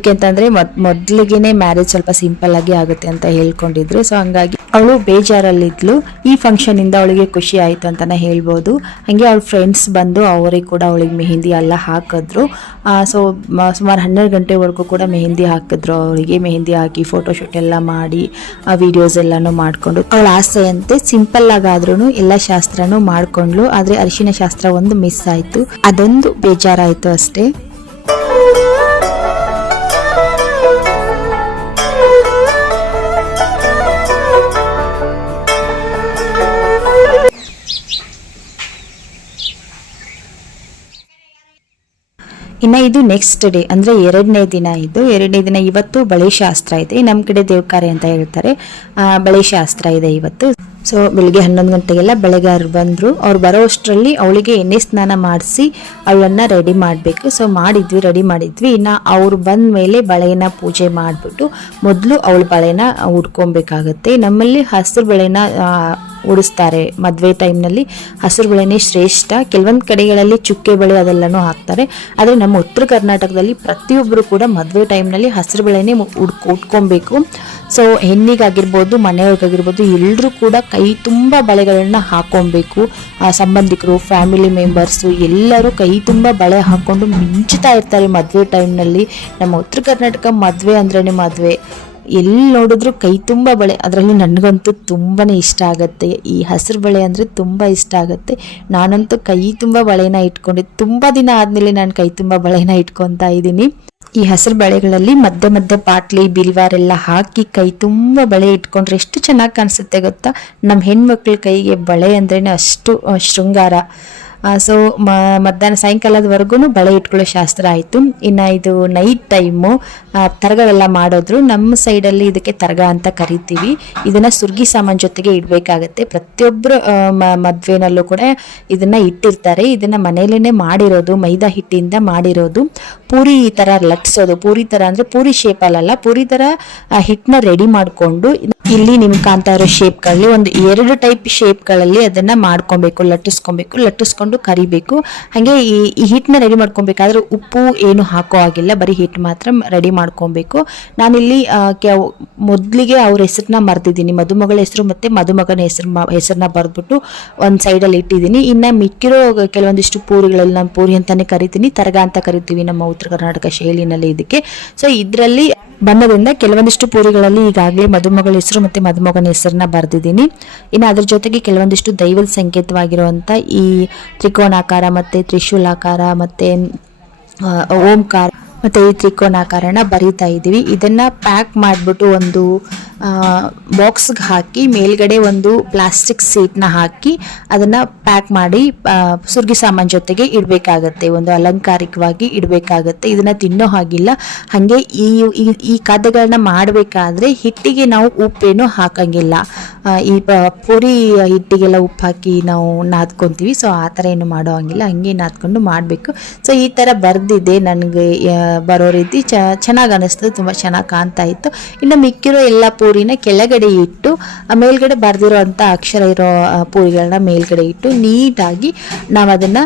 ಏಕೆಂತಂದರೆ ಮೊದಲಿಗೆ ಮ್ಯಾರೇಜ್ ಸ್ವಲ್ಪ ಸಿಂಪಲ್ ಆಗಿ ಆಗುತ್ತೆ ಅಂತ ಹೇಳ್ಕೊಂಡಿದ್ರು. ಸೊ ಹಂಗಾಗಿ ಅವಳು ಬೇಜಾರಲ್ಲಿದ್ಲು. ಈ ಫಂಕ್ಷನಿಂದ ಅವಳಿಗೆ ಖುಷಿ ಆಯಿತು ಅಂತಲೇ ಹೇಳ್ಬೋದು. ಹಾಗೆ ಅವಳ ಫ್ರೆಂಡ್ಸ್ ಬಂದು ಅವರಿಗೆ ಕೂಡ ಅವಳಿಗೆ ಮೆಹಂದಿ ಎಲ್ಲ ಹಾಕಿದ್ರು. ಸೊ ಸುಮಾರು 12 ಗಂಟೆವರೆಗೂ ಕೂಡ ಮೆಹಂದಿ ಹಾಕಿದ್ರು. ಅವಳಿಗೆ ಮೆಹಂದಿ ಹಾಕಿ ಫೋಟೋಶೂಟ್ ಎಲ್ಲ ಮಾಡಿ ವಿಡಿಯೋಸ್ ಎಲ್ಲನೂ ಮಾಡಿಕೊಂಡು ಅವಳ ಆಸೆಯಂತೆ ಸಿಂಪಲ್ ಆಗಾದ್ರೂ ಎಲ್ಲ ಶಾಸ್ತ್ರನೂ ಮಾಡಿಕೊಂಡ್ಲು. ಆದರೆ ಅರಿಶಿನ ಶಾಸ್ತ್ರ ಒಂದು ಮಿಸ್ ಆಯಿತು, ಅದೊಂದು ಬೇಜಾರಾಯಿತು ಅಷ್ಟೇ. ಇನ್ನು ಇದು ನೆಕ್ಸ್ಟ್ ಡೇ ಅಂದರೆ 2ನೇ ದಿನ. ಎರಡನೇ ದಿನ ಇವತ್ತು ಬಳೆ ಶಾಸ್ತ್ರ ಇದೆ. ನಮ್ಮ ಕಡೆ ದೇವಕಾರ್ಯ ಅಂತ ಹೇಳ್ತಾರೆ. ಬಳೆ ಶಾಸ್ತ್ರ ಇದೆ ಇವತ್ತು. ಸೊ ಬೆಳಿಗ್ಗೆ 11 ಗಂಟೆಗೆಲ್ಲ ಬೆಳಗಾರರು ಬಂದರು. ಅವ್ರು ಬರೋ ಅಷ್ಟರಲ್ಲಿ ಅವಳಿಗೆ ಎಣ್ಣೆ ಸ್ನಾನ ಮಾಡಿಸಿ ಅವಳನ್ನು ರೆಡಿ ಮಾಡಬೇಕು. ಸೊ ರೆಡಿ ಮಾಡಿದ್ವಿ. ಇನ್ನು ಅವ್ರು ಬಂದ ಮೇಲೆ ಬಳೆನ ಪೂಜೆ ಮಾಡಿಬಿಟ್ಟು ಮೊದಲು ಅವಳ ಬಳೆನ ಉಡ್ಕೊಬೇಕಾಗತ್ತೆ. ನಮ್ಮಲ್ಲಿ ಹಸಿರು ಬಳೆನ ಉಡಿಸ್ತಾರೆ ಮದುವೆ ಟೈಮ್ನಲ್ಲಿ. ಹಸಿರು ಬಳೆನೇ ಶ್ರೇಷ್ಠ. ಕೆಲವೊಂದು ಕಡೆಗಳಲ್ಲಿ ಚುಕ್ಕೆ ಬಳೆ ಅದೆಲ್ಲನೂ ಹಾಕ್ತಾರೆ. ಆದರೆ ನಮ್ಮ ಉತ್ತರ ಕರ್ನಾಟಕದಲ್ಲಿ ಪ್ರತಿಯೊಬ್ಬರು ಕೂಡ ಮದುವೆ ಟೈಮ್ನಲ್ಲಿ ಹಸಿರು ಬಳೆನೇ ಉಟ್ಕೊಬೇಕು. ಸೊ ಹೆಣ್ಣಿಗಾಗಿರ್ಬೋದು ಮನೆಯವ್ರಿಗಾಗಿರ್ಬೋದು ಎಲ್ಲರೂ ಕೂಡ ಕೈ ತುಂಬ ಬಳೆಗಳನ್ನ ಹಾಕೊಬೇಕು. ಸಂಬಂಧಿಕರು, ಫ್ಯಾಮಿಲಿ ಮೆಂಬರ್ಸು ಎಲ್ಲರೂ ಕೈ ತುಂಬ ಬಳೆ ಹಾಕ್ಕೊಂಡು ಮಿಂಚುತ್ತಾ ಇರ್ತಾರೆ ಮದುವೆ ಟೈಮ್ನಲ್ಲಿ. ನಮ್ಮ ಉತ್ತರ ಕರ್ನಾಟಕ ಮದುವೆ ಅಂದ್ರೇ ಮದುವೆ, ಎಲ್ಲಿ ನೋಡಿದ್ರು ಕೈ ತುಂಬ ಬಳೆ. ಅದರಲ್ಲಿ ನನಗಂತೂ ತುಂಬಾ ಇಷ್ಟ ಆಗುತ್ತೆ. ಈ ಹಸಿರು ಬಳೆ ಅಂದರೆ ತುಂಬ ಇಷ್ಟ ಆಗುತ್ತೆ. ನಾನಂತೂ ಕೈ ತುಂಬ ಬಳೆನ ಇಟ್ಕೊಂಡಿದ್ದು ತುಂಬ ದಿನ ಆದಮೇಲೆ ನಾನು ಕೈ ತುಂಬ ಬಳೆನ ಇಟ್ಕೊತಾ ಇದ್ದೀನಿ. ಈ ಹಸಿರು ಬಳೆಗಳಲ್ಲಿ ಮಧ್ಯೆ ಪಾಟ್ಲಿ ಬಿಲ್ವಾರೆಲ್ಲ ಹಾಕಿ ಕೈ ತುಂಬ ಬಳೆ ಇಟ್ಕೊಂಡ್ರೆ ಎಷ್ಟು ಚೆನ್ನಾಗಿ ಕಾಣಿಸುತ್ತೆ ಗೊತ್ತಾ. ನಮ್ಮ ಹೆಣ್ಮಕ್ಳ ಕೈಗೆ ಬಳೆ ಅಂದ್ರೇ ಅಷ್ಟು ಶೃಂಗಾರ. ಸೊ ಮಧ್ಯಾಹ್ನ ಸಾಯಂಕಾಲದವರೆಗೂ ಬಳೆ ಇಟ್ಕೊಳ್ಳೋ ಶಾಸ್ತ್ರ ಆಯಿತು. ಇನ್ನು ಇದು ನೈಟ್ ಟೈಮು ತರಗವೆಲ್ಲ ಮಾಡೋದ್ರು. ನಮ್ಮ ಸೈಡಲ್ಲಿ ಇದಕ್ಕೆ ತರಗ ಅಂತ ಕರಿತೀವಿ. ಇದನ್ನು ಸುರ್ಗಿ ಸಾಮಾನು ಜೊತೆಗೆ ಇಡಬೇಕಾಗತ್ತೆ. ಪ್ರತಿಯೊಬ್ಬರು ಮದುವೆನಲ್ಲೂ ಕೂಡ ಇದನ್ನು ಇಟ್ಟಿರ್ತಾರೆ. ಇದನ್ನು ಮನೆಯಲ್ಲೇ ಮಾಡಿರೋದು, ಮೈದಾ ಹಿಟ್ಟಿಂದ ಮಾಡಿರೋದು. ಪೂರಿ ಈ ಥರ ಲಟ್ಸೋದು, ಪೂರಿ ಥರ ಅಂದರೆ ಪೂರಿ ಶೇಪಲ್ಲ, ಪೂರಿ ಥರ ಹಿಟ್ಟನ್ನ ರೆಡಿ ಮಾಡಿಕೊಂಡು ಇಲ್ಲಿ ನಿಮ್ಗೆ ಕಾಣ್ತಾ ಇರೋ ಶೇಪ್ಗಳಲ್ಲಿ ಒಂದು 2 ಟೈಪ್ ಶೇಪ್ಗಳಲ್ಲಿ ಅದನ್ನು ಮಾಡ್ಕೊಬೇಕು, ಲಟ್ಟಿಸ್ಕೊಂಡು ಕರಿಬೇಕು. ಹಾಗೆ ಈ ಹಿಟ್ಟನ್ನ ರೆಡಿ ಮಾಡ್ಕೊಬೇಕಾದ್ರೆ ಉಪ್ಪು ಏನು ಹಾಕೋ ಆಗಿಲ್ಲ, ಬರೀ ಹಿಟ್ಟು ಮಾತ್ರ ರೆಡಿ ಮಾಡ್ಕೊಬೇಕು. ನಾನಿಲ್ಲಿ ಮೊದಲಿಗೆ ಅವ್ರ ಹೆಸರನ್ನ ಮರೆತಿದ್ದೀನಿ, ಮದುಮಗಳ ಹೆಸರು ಮತ್ತು ಮದುಮಗನ ಹೆಸರನ್ನ ಬರೆದ್ಬಿಟ್ಟು ಒಂದು ಸೈಡಲ್ಲಿ ಇಟ್ಟಿದ್ದೀನಿ. ಇನ್ನು ಮಿಕ್ಕಿರೋ ಕೆಲವೊಂದಿಷ್ಟು ಪೂರಿಗಳಲ್ಲಿ ನಾನು ಪೂರಿ ಅಂತಾನೆ ಕರಿತೀನಿ, ತರಗ ಅಂತ ಕರಿತೀವಿ ನಮ್ಮ ಉತ್ತರ ಕರ್ನಾಟಕ ಶೈಲಿನಲ್ಲಿ ಇದಕ್ಕೆ. ಸೊ ಇದರಲ್ಲಿ ಬಣ್ಣದಿಂದ ಕೆಲವೊಂದಿಷ್ಟು ಪೂರಿಗಳಲ್ಲಿ ಈಗಾಗಲೇ ಮದುಮಗಳ ಹೆಸರು ಮತ್ತು ಮದುಮಗನ ಹೆಸರನ್ನ ಬರೆದಿದ್ದೀನಿ. ಇನ್ನು ಅದ್ರ ಜೊತೆಗೆ ಕೆಲವೊಂದಿಷ್ಟು ದೈವದ ಸಂಕೇತವಾಗಿರುವಂಥ ಈ ತ್ರಿಕೋನಾಕಾರ ಮತ್ತು ತ್ರಿಶೂಲಾಕಾರ ಮತ್ತು ಓಂಕಾರ ಮತ್ತು ಈ ತ್ರಿಕೋನಾಕಾರನ ಬರೀತಾ ಇದ್ದೀವಿ. ಇದನ್ನು ಪ್ಯಾಕ್ ಮಾಡಿಬಿಟ್ಟು ಒಂದು ಬಾಕ್ಸ್ಗೆ ಹಾಕಿ ಮೇಲ್ಗಡೆ ಒಂದು ಪ್ಲಾಸ್ಟಿಕ್ ಸೀಟ್ನ ಹಾಕಿ ಅದನ್ನು ಪ್ಯಾಕ್ ಮಾಡಿ ಸುರ್ಗಿ ಸಾಮಾನು ಜೊತೆಗೆ ಇಡಬೇಕಾಗತ್ತೆ, ಒಂದು ಅಲಂಕಾರಿಕವಾಗಿ ಇಡಬೇಕಾಗತ್ತೆ. ಇದನ್ನು ತಿನ್ನೋ ಹಾಗಿಲ್ಲ. ಹಾಗೆ ಈ ಖಾದ್ಯಗಳನ್ನ ಮಾಡಬೇಕಾದ್ರೆ ಹಿಟ್ಟಿಗೆ ನಾವು ಉಪ್ಪೇನು ಹಾಕಂಗಿಲ್ಲ. ಈ ಪೂರಿ ಹಿಟ್ಟಿಗೆಲ್ಲ ಉಪ್ಪು ಹಾಕಿ ನಾವು ನಾದ್ಕೊತೀವಿ. ಸೊ ಆ ಥರ ಏನು ಮಾಡೋ ಹಂಗಿಲ್ಲ, ಹಂಗೆ ನಾದ್ಕೊಂಡು ಮಾಡಬೇಕು. ಸೊ ಈ ಥರ ಬರೆದಿದೆ, ನನಗೆ ಬರೋ ರೀತಿ ಚೆನ್ನಾಗಿ ಅನ್ನಿಸ್ತದೆ, ತುಂಬ ಚೆನ್ನಾಗಿ ಕಾಣ್ತಾ ಇತ್ತು. ಇನ್ನು ಮಿಕ್ಕಿರೋ ಎಲ್ಲ ಪೂರಿನ ಕೆಳಗಡೆ ಇಟ್ಟು ಮೇಲ್ಗಡೆ ಬರೆದಿರೋ ಅಂಥ ಅಕ್ಷರ ಇರೋ ಪೂರಿಗಳನ್ನ ಮೇಲ್ಗಡೆ ಇಟ್ಟು ನೀಟಾಗಿ ನಾವು ಅದನ್ನು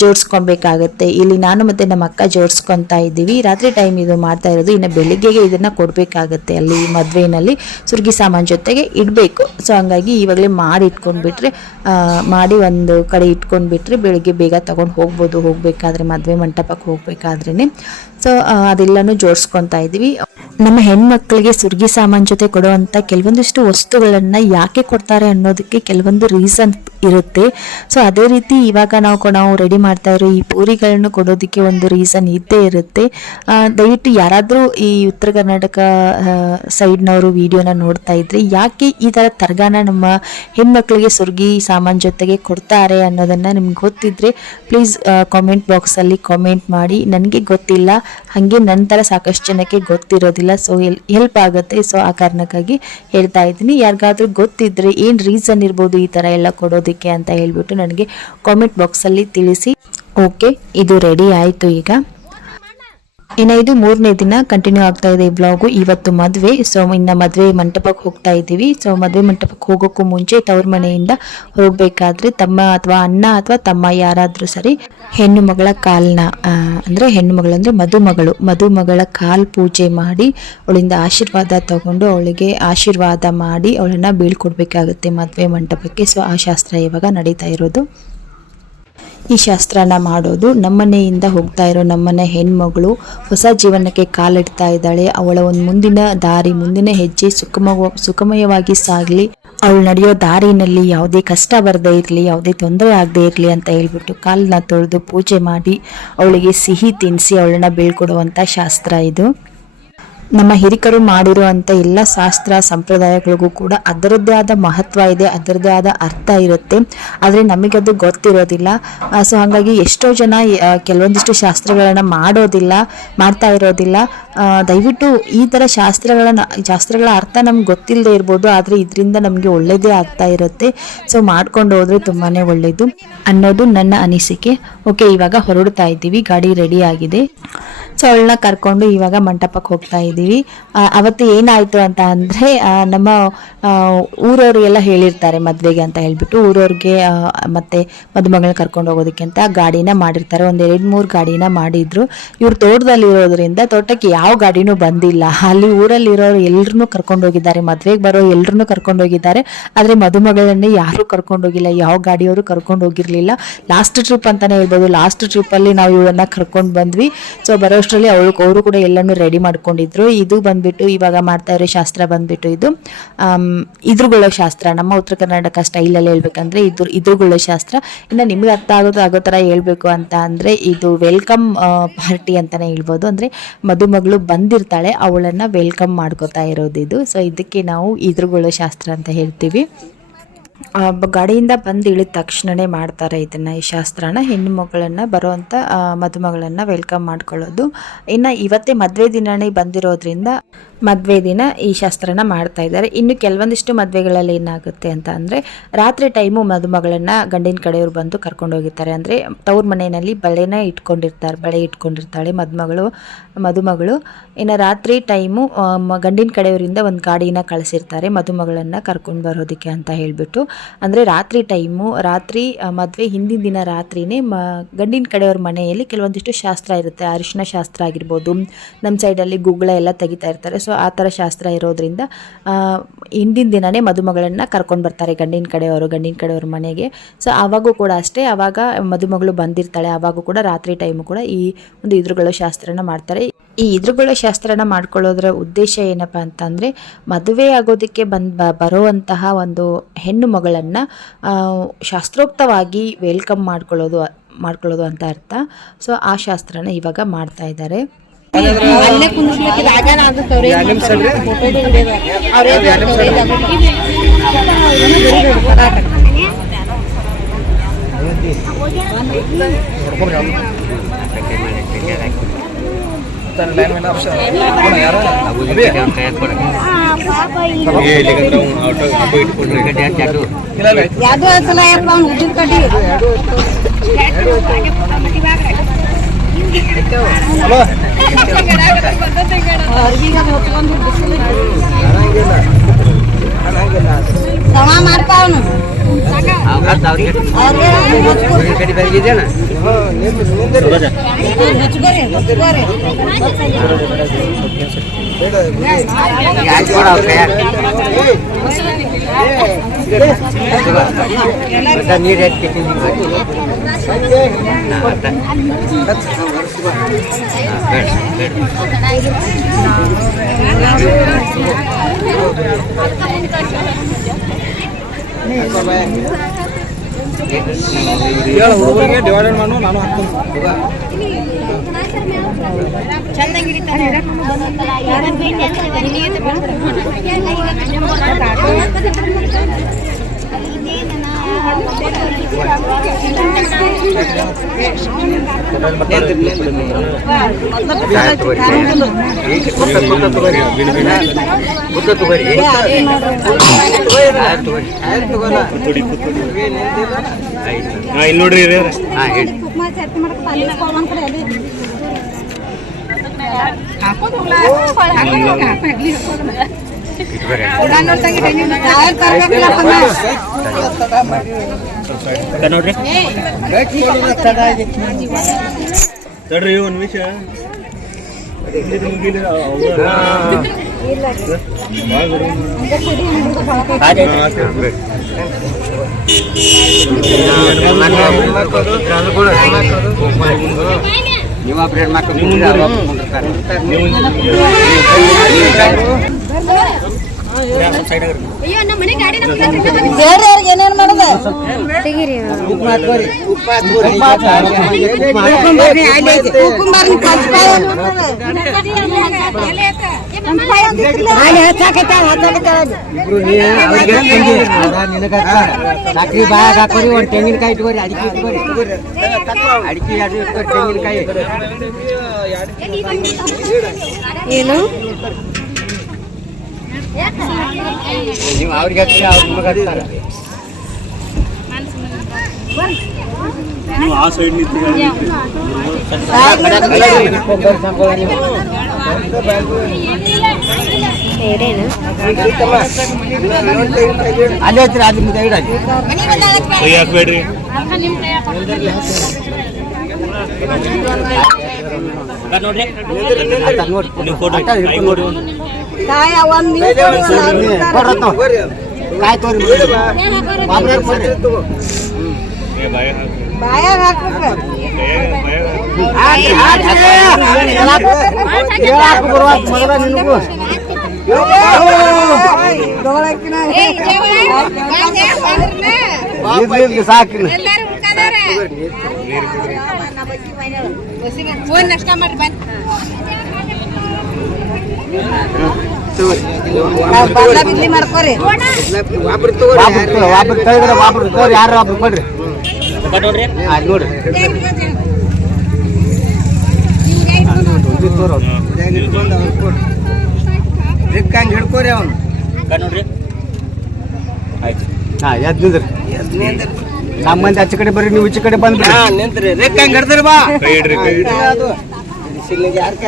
ಜೋಡಿಸ್ಕೊಬೇಕಾಗತ್ತೆ. ಇಲ್ಲಿ ನಾನು ಮತ್ತು ನಮ್ಮ ಅಕ್ಕ ಜೋಡಿಸ್ಕೊತಾ ಇದ್ದೀವಿ. ರಾತ್ರಿ ಟೈಮ್ ಇದು ಮಾಡ್ತಾ ಇರೋದು. ಇನ್ನು ಬೆಳಿಗ್ಗೆಗೆ ಇದನ್ನು ಕೊಡಬೇಕಾಗತ್ತೆ. ಅಲ್ಲಿ ಮದುವೆಯಲ್ಲಿ ಸುರ್ಗಿ ಸಾಮಾನು ಜೊತೆಗೆ ಇಡಬೇಕು. ಸೊ ಹಂಗಾಗಿ ಇವಾಗಲೇ ಮಾಡಿ ಇಟ್ಕೊಂಡ್ಬಿಟ್ರೆ, ಮಾಡಿ ಒಂದು ಕಡೆ ಇಟ್ಕೊಂಡ್ಬಿಟ್ರೆ ಬೆಳಿಗ್ಗೆ ಬೇಗ ತೊಗೊಂಡು ಹೋಗ್ಬೋದು, ಹೋಗಬೇಕಾದ್ರೆ ಮದುವೆ ಮಂಟಪಕ್ಕೆ ಹೋಗ್ಬೇಕಾದ್ರೇ. ಸೊ ಅದೆಲ್ಲನೂ ಜೋಡಿಸ್ಕೊತಾ ಇದ್ದೀವಿ. ನಮ್ಮ ಹೆಣ್ಮಕ್ಳಿಗೆ ಸುರ್ಗಿ ಸಾಮಾನು ಜೊತೆ ಕೊಡುವಂಥ ಕೆಲವೊಂದಿಷ್ಟು ವಸ್ತುಗಳನ್ನು ಯಾಕೆ ಕೊಡ್ತಾರೆ ಅನ್ನೋದಕ್ಕೆ ಕೆಲವೊಂದು ರೀಸನ್ ಇರುತ್ತೆ. ಸೊ ಅದೇ ರೀತಿ ಇವಾಗ ನಾವು ರೆಡಿ ಮಾಡ್ತಾ ಇರೋ ಈ ಪೂರಿಗಳನ್ನು ಕೊಡೋದಕ್ಕೆ ಒಂದು ರೀಸನ್ ಇದ್ದೇ ಇರುತ್ತೆ. ದಯವಿಟ್ಟು ಯಾರಾದರೂ ಈ ಉತ್ತರ ಕರ್ನಾಟಕ ಸೈಡ್ನವರು ವಿಡಿಯೋನ ನೋಡ್ತಾ ಇದ್ರೆ ಯಾಕೆ ಈ ಥರ ತರಗಾನ ನಮ್ಮ ಹೆಣ್ಮಕ್ಳಿಗೆ ಸುರ್ಗಿ ಸಾಮಾನು ಜೊತೆಗೆ ಕೊಡ್ತಾರೆ ಅನ್ನೋದನ್ನು ನಿಮ್ಗೆ ಗೊತ್ತಿದ್ರೆ ಪ್ಲೀಸ್ ಕಾಮೆಂಟ್ ಬಾಕ್ಸಲ್ಲಿ ಕಾಮೆಂಟ್ ಮಾಡಿ. ನನಗೆ ಗೊತ್ತಿಲ್ಲ, ಹಾಗೆ ನಂತರ ಸಾಕಷ್ಟು ಜನಕ್ಕೆ ಗೊತ್ತಿರೋದಿಲ್ಲ. ಸೊ ಹೆಲ್ಪ್ ಆಗುತ್ತೆ. ಸೊ ಆ ಕಾರಣಕ್ಕಾಗಿ ಹೇಳ್ತಾ ಇದ್ದೀನಿ. ಯಾರಿಗಾದ್ರೂ ಗೊತ್ತಿದ್ರೆ ಏನು ರೀಸನ್ ಇರ್ಬೋದು ಈ ಥರ ಎಲ್ಲ ಕೊಡೋದಕ್ಕೆ ಅಂತ ಹೇಳ್ಬಿಟ್ಟು ನನಗೆ ಕಾಮೆಂಟ್ ಬಾಕ್ಸಲ್ಲಿ ತಿಳಿಸಿ. ಓಕೆ, ಇದು ರೆಡಿ ಆಯಿತು. ಈಗ ಇನ್ನು ಇದು 3ನೇ ದಿನ ಕಂಟಿನ್ಯೂ ಆಗ್ತಾ ಇದೆ ಈ ಬ್ಲಾಗು. ಇವತ್ತು ಮದುವೆ. ಸೊ ಇನ್ನು ಮದುವೆ ಮಂಟಪಕ್ಕೆ ಹೋಗ್ತಾ ಇದ್ದೀವಿ. ಸೊ ಮದುವೆ ಮಂಟಪಕ್ಕೆ ಹೋಗೋಕ್ಕೂ ಮುಂಚೆ ತವ್ರ ಮನೆಯಿಂದ ಹೋಗಬೇಕಾದ್ರೆ ತಮ್ಮ ಅಥವಾ ಅಣ್ಣ ಅಥವಾ ತಮ್ಮ ಯಾರಾದರೂ ಸರಿ ಹೆಣ್ಣು ಮಗಳ ಕಾಲನ್ನ ಅಂದರೆ ಹೆಣ್ಣು ಮಗಳಂದರೆ ಮದುಮಗಳ ಕಾಲು ಪೂಜೆ ಮಾಡಿ ಅವಳಿಂದ ಆಶೀರ್ವಾದ ತಗೊಂಡು ಅವಳಿಗೆ ಆಶೀರ್ವಾದ ಮಾಡಿ ಅವಳನ್ನು ಬೀಳ್ಕೊಡ್ಬೇಕಾಗುತ್ತೆ ಮದುವೆ ಮಂಟಪಕ್ಕೆ. ಸೊ ಆ ಶಾಸ್ತ್ರ ಇವಾಗ ನಡೀತಾ ಇರೋದು. ಈ ಶಾಸ್ತ್ರನ ಮಾಡೋದು ನಮ್ಮನೆಯಿಂದ ಹೋಗ್ತಾ ಇರೋ ನಮ್ಮನೆ ಹೆಣ್ಮಗಳು ಹೊಸ ಜೀವನಕ್ಕೆ ಕಾಲಿಡ್ತಾ ಇದ್ದಾಳೆ. ಅವಳ ಒಂದು ಮುಂದಿನ ದಾರಿ, ಮುಂದಿನ ಹೆಜ್ಜೆ ಸುಖಮಯವಾಗಿ ಸಾಗಲಿ, ಅವಳು ನಡೆಯೋ ದಾರಿನಲ್ಲಿ ಯಾವುದೇ ಕಷ್ಟ ಬರದೇ ಇರಲಿ, ಯಾವುದೇ ತೊಂದರೆ ಆಗದೆ ಇರಲಿ ಅಂತ ಹೇಳ್ಬಿಟ್ಟು ಕಾಲನ್ನ ತೊಳೆದು ಪೂಜೆ ಮಾಡಿ ಅವಳಿಗೆ ಸಿಹಿ ತಿನ್ನಿಸಿ ಅವಳನ್ನ ಬೀಳ್ಕೊಡುವಂಥ ಶಾಸ್ತ್ರ ಇದು. ನಮ್ಮ ಹಿರಿಕರು ಮಾಡಿರುವಂಥ ಎಲ್ಲ ಶಾಸ್ತ್ರ ಸಂಪ್ರದಾಯಗಳಿಗೂ ಕೂಡ ಅದರದ್ದೇ ಆದ ಮಹತ್ವ ಇದೆ, ಅದರದ್ದೇ ಆದ ಅರ್ಥ ಇರುತ್ತೆ. ಆದರೆ ನಮಗದು ಗೊತ್ತಿರೋದಿಲ್ಲ. ಸೊ ಹಾಗಾಗಿ ಎಷ್ಟೋ ಜನ ಕೆಲವೊಂದಿಷ್ಟು ಶಾಸ್ತ್ರಗಳನ್ನು ಮಾಡ್ತಾ ಇರೋದಿಲ್ಲ. ದಯವಿಟ್ಟು ಈ ಥರ ಶಾಸ್ತ್ರಗಳ ಅರ್ಥ ನಮ್ಗೆ ಗೊತ್ತಿಲ್ಲದೆ ಇರ್ಬೋದು, ಆದರೆ ಇದರಿಂದ ನಮಗೆ ಒಳ್ಳೆಯದೇ ಆಗ್ತಾ ಇರುತ್ತೆ. ಸೊ ಮಾಡ್ಕೊಂಡು ಹೋದರೆ ತುಂಬಾ ಒಳ್ಳೆಯದು ಅನ್ನೋದು ನನ್ನ ಅನಿಸಿಕೆ. ಓಕೆ, ಇವಾಗ ಹೊರಡ್ತಾ ಇದ್ದೀವಿ. ಗಾಡಿ ರೆಡಿ ಆಗಿದೆ. ಸೊ ಅವಳನ್ನ ಕರ್ಕೊಂಡು ಇವಾಗ ಮಂಟಪಕ್ಕೆ ಹೋಗ್ತಾ ಇದ್ದೀವಿ. ಅವತ್ತು ಏನಾಯಿತು ಅಂತ ಅಂದರೆ ನಮ್ಮ ಊರವ್ರಿಗೆಲ್ಲ ಹೇಳಿರ್ತಾರೆ ಮದುವೆಗೆ ಅಂತ ಹೇಳ್ಬಿಟ್ಟು, ಊರವ್ರಿಗೆ ಮತ್ತು ಮದುಮಗಳನ್ನ ಕರ್ಕೊಂಡು ಹೋಗೋದಕ್ಕೆ ಅಂತ ಗಾಡಿನ ಮಾಡಿರ್ತಾರೆ. ಒಂದು 2-3 ಗಾಡಿನ ಮಾಡಿದ್ರು. ಇವ್ರು ತೋಟದಲ್ಲಿರೋದ್ರಿಂದ ತೋಟಕ್ಕೆ ಯಾವ ಗಾಡಿನೂ ಬಂದಿಲ್ಲ. ಅಲ್ಲಿ ಊರಲ್ಲಿರೋರು ಎಲ್ಲರನ್ನೂ ಕರ್ಕೊಂಡೋಗಿದ್ದಾರೆ, ಮದುವೆಗೆ ಬರೋ ಎಲ್ಲರನ್ನೂ ಕರ್ಕೊಂಡೋಗಿದ್ದಾರೆ. ಆದರೆ ಮದುಮಗಳನ್ನೇ ಯಾರೂ ಕರ್ಕೊಂಡೋಗಿಲ್ಲ, ಯಾವ ಗಾಡಿಯವರು ಕರ್ಕೊಂಡೋಗಿರಲಿಲ್ಲ. ಲಾಸ್ಟ್ ಟ್ರಿಪ್ ಅಂತಲೇ ಹೇಳ್ಬೋದು. ಲಾಸ್ಟ್ ಟ್ರಿಪ್ಪಲ್ಲಿ ನಾವು ಇವಳನ್ನ ಕರ್ಕೊಂಡು ಬಂದ್ವಿ. ಸೊ ಬರೋಷ್ಟರಲ್ಲಿ ಅವರು ಕೂಡ ಎಲ್ಲನೂ ರೆಡಿ ಮಾಡ್ಕೊಂಡಿದ್ರು. ಇದು ಬಂದ್ಬಿಟ್ಟು ಇವಾಗ ಮಾಡ್ತಾ ಇರೋ ಶಾಸ್ತ್ರ ಬಂದ್ಬಿಟ್ಟು ಇದು ಇದ್ರುಗೊಳ್ಳೋ ಶಾಸ್ತ್ರ. ನಮ್ಮ ಉತ್ತರ ಕರ್ನಾಟಕ ಸ್ಟೈಲಲ್ಲಿ ಹೇಳ್ಬೇಕಂದ್ರೆ ಇದ್ರುಗೊಳ್ಳೋ ಶಾಸ್ತ್ರ. ಇನ್ನು ನಿಮ್ಗೆ ಅರ್ಥ ಆಗೋ ಥರ ಹೇಳ್ಬೇಕು ಅಂತ ಅಂದರೆ ಇದು ವೆಲ್ಕಮ್ ಪಾರ್ಟಿ ಅಂತಲೇ ಹೇಳ್ಬೋದು. ಅಂದರೆ ಮದುಮಗಳು ಬಂದಿರ್ತಾಳೆ, ಅವಳನ್ನು ವೆಲ್ಕಮ್ ಮಾಡ್ಕೋತಾ ಇರೋದು ಇದು. ಸೊ ಇದಕ್ಕೆ ನಾವು ಇದ್ರುಗೊಳ್ಳೋ ಶಾಸ್ತ್ರ ಅಂತ ಹೇಳ್ತೀವಿ. ಗಾಡಿಯಿಂದ ಬಂದು ಇಳಿದ ತಕ್ಷಣನೇ ಮಾಡ್ತಾರೆ ಇದನ್ನು, ಈ ಶಾಸ್ತ್ರನ. ಹೆಣ್ಣು ಮಗಳನ್ನು ಬರುವಂಥ ಮದುಮಗಳನ್ನು ವೆಲ್ಕಮ್ ಮಾಡ್ಕೊಳ್ಳೋದು. ಇನ್ನು ಇವತ್ತೇ ಮದುವೆ ದಿನನೇ ಬಂದಿರೋದ್ರಿಂದ ಮದುವೆ ದಿನ ಈ ಶಾಸ್ತ್ರನ ಮಾಡ್ತಾ ಇದ್ದಾರೆ. ಇನ್ನು ಕೆಲವೊಂದಿಷ್ಟು ಮದುವೆಗಳಲ್ಲಿ ಏನಾಗುತ್ತೆ ಅಂತ ಅಂದರೆ ರಾತ್ರಿ ಟೈಮು ಮದುಮಗಳನ್ನು ಗಂಡಿನ ಕಡೆಯವರು ಬಂದು ಕರ್ಕೊಂಡು ಹೋಗಿರ್ತಾರೆ. ಅಂದರೆ ತವ್ರ ಮನೆಯಲ್ಲಿ ಬಳೆ ಇಟ್ಕೊಂಡಿರ್ತಾಳೆ ಮದುಮಗಳು. ಇನ್ನು ರಾತ್ರಿ ಟೈಮು ಗಂಡಿನ ಕಡೆಯವರಿಂದ ಒಂದು ಗಾಡಿನ ಕಳಿಸಿರ್ತಾರೆ ಮದುಮಗಳನ್ನು ಕರ್ಕೊಂಡು ಬರೋದಕ್ಕೆ ಅಂತ ಹೇಳಿಬಿಟ್ಟು. ಅಂದರೆ ರಾತ್ರಿ ಮದುವೆ ಹಿಂದಿನ ದಿನ ರಾತ್ರಿನೇ ಗಂಡಿನ ಕಡೆಯವ್ರ ಮನೆಯಲ್ಲಿ ಕೆಲವೊಂದಿಷ್ಟು ಶಾಸ್ತ್ರ ಇರುತ್ತೆ. ಅರಿಶಿನ ಶಾಸ್ತ್ರ ಆಗಿರ್ಬೋದು, ನಮ್ಮ ಸೈಡಲ್ಲಿ ಗುಗ್ಗಳ ಎಲ್ಲ ತೆಗಿತಾ ಇರ್ತಾರೆ. ಸೊ ಆ ಥರ ಶಾಸ್ತ್ರ ಇರೋದ್ರಿಂದ ಹಿಂದಿನ ದಿನವೇ ಮದುಮಗಳನ್ನು ಕರ್ಕೊಂಡು ಬರ್ತಾರೆ ಗಂಡಿನ ಕಡೆಯವ್ರ ಮನೆಗೆ. ಸೊ ಆವಾಗೂ ಕೂಡ ಅಷ್ಟೇ, ಆವಾಗ ಮದುಮಗಳು ಬಂದಿರ್ತಾಳೆ, ಆವಾಗೂ ಕೂಡ ರಾತ್ರಿ ಟೈಮು ಕೂಡ ಈ ಒಂದು ಇದ್ರುಗಳ ಶಾಸ್ತ್ರನ ಮಾಡ್ತಾರೆ. ಈ ಇದ್ರುಗಳ ಶಾಸ್ತ್ರನ ಮಾಡ್ಕೊಳ್ಳೋದ್ರ ಉದ್ದೇಶ ಏನಪ್ಪ ಅಂತಂದರೆ ಮದುವೆ ಆಗೋದಕ್ಕೆ ಬರುವಂತಹ ಒಂದು ಹೆಣ್ಣು ಮಗಳನ್ನು ಶಾಸ್ತ್ರೋಕ್ತವಾಗಿ ವೆಲ್ಕಮ್ ಮಾಡ್ಕೊಳ್ಳೋದು ಅಂತ ಅರ್ಥ. ಸೊ ಆ ಶಾಸ್ತ್ರನ ಇವಾಗ ಮಾಡ್ತಾ ಇದ್ದಾರೆ. ಹುಡುಗರಿಗೆ ಡಿವೈಡೆಡ್ ಮಾಡು, ನಾನು ಹಾಕ್ತೀನಿ. ಇಲ್ಲಿ ನೋಡ್ರಿ ನೋಡ್ರಿ ತಡ್ರಿ ಒಂದು ನಿಮಿಷ. ನೀವು ಅಪ್ಡೇಟ್ ಏನೇನ್ ಮಾಡೋದು ಸಕ್ರಿ ಬಾಯಾಗ ಹಾಕೋರಿ, ಒಂದು ತೆಂಗಿನಕಾಯಿ ಇಟ್ಕೋರಿ, ಅಡಿಕೆ ಇಟ್ಕೋರಿ, ಅಡಿಕೆ ತೆಂಗಿನಕಾಯಿ ಏನು ನೀವು ಅವ್ರಿಗೆ ಅವ್ರ ಮಗ ನೀವು ಆ ಸೈಡ್ ಅಲ್ಲಿ ಹತ್ರ ಅದ್ರ ಮುಂದೆ ಹಾಕ್ಬೇಡ್ರಿ. ಕಾಯ್ ತೋರಿ ಬಾಯಾಗ ಸಾಕು ಯಾರು ಒಬ್ರು ಕೊಡ್ರಿ ನೋಡ್ರಿ ಹಿಡ್ಕೋರಿ ಅವನು ನೋಡ್ರಿ ಆಯ್ತು ಎದ್ ನಿಂದ್ರಿ ನಮ್ಮ ಮಂದಿ ಆಚೆ ಕಡೆ ಬರ್ರಿ ನೀವು ಈಚೆ ಕಡೆ ಬಂದ್ರಿ ನಿಂತ್ರಿ ರೆಕ್ಕಂಗ್ ಹಿಡ್ದ್ರಿ ಬಾ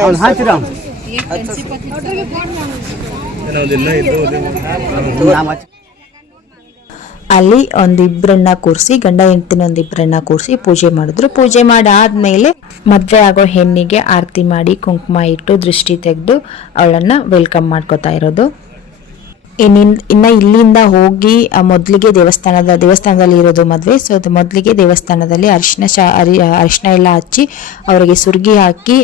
ಅವ್ನು ಹಾಕ್ತೀರ ಅಲ್ಲಿ ಒಂದಿಬ್ಬರನ್ನ ಕೂರಿಸಿ ಗಂಡ ಹೆಂಡತಿನ ಒಂದಿಬ್ಬರನ್ನ ಕೂರಿಸಿ ಪೂಜೆ ಮಾಡಿದ್ರು. ಪೂಜೆ ಮಾಡಾದ್ಮೇಲೆ ಮದ್ವೆ ಆಗೋ ಹೆಣ್ಣಿಗೆ ಆರತಿ ಮಾಡಿ ಕುಂಕುಮ ಇಟ್ಟು ದೃಷ್ಟಿ ತೆಗೆದು ಅವಳನ್ನ ವೆಲ್ಕಮ್ ಮಾಡ್ಕೋತಾ ಇರೋದು. ಇನ್ನ ಇಲ್ಲಿಂದ ಹೋಗಿ ಮೊದಲಿಗೆ ದೇವಸ್ಥಾನದಲ್ಲಿ ಇರೋದು ಮದುವೆ. ಸೊ ಅದು ಮೊದಲಿಗೆ ದೇವಸ್ಥಾನದಲ್ಲಿ ಅರಿಶಿನ ಎಲ್ಲ ಹಚ್ಚಿ ಅವರಿಗೆ ಸುರ್ಗಿ ಹಾಕಿ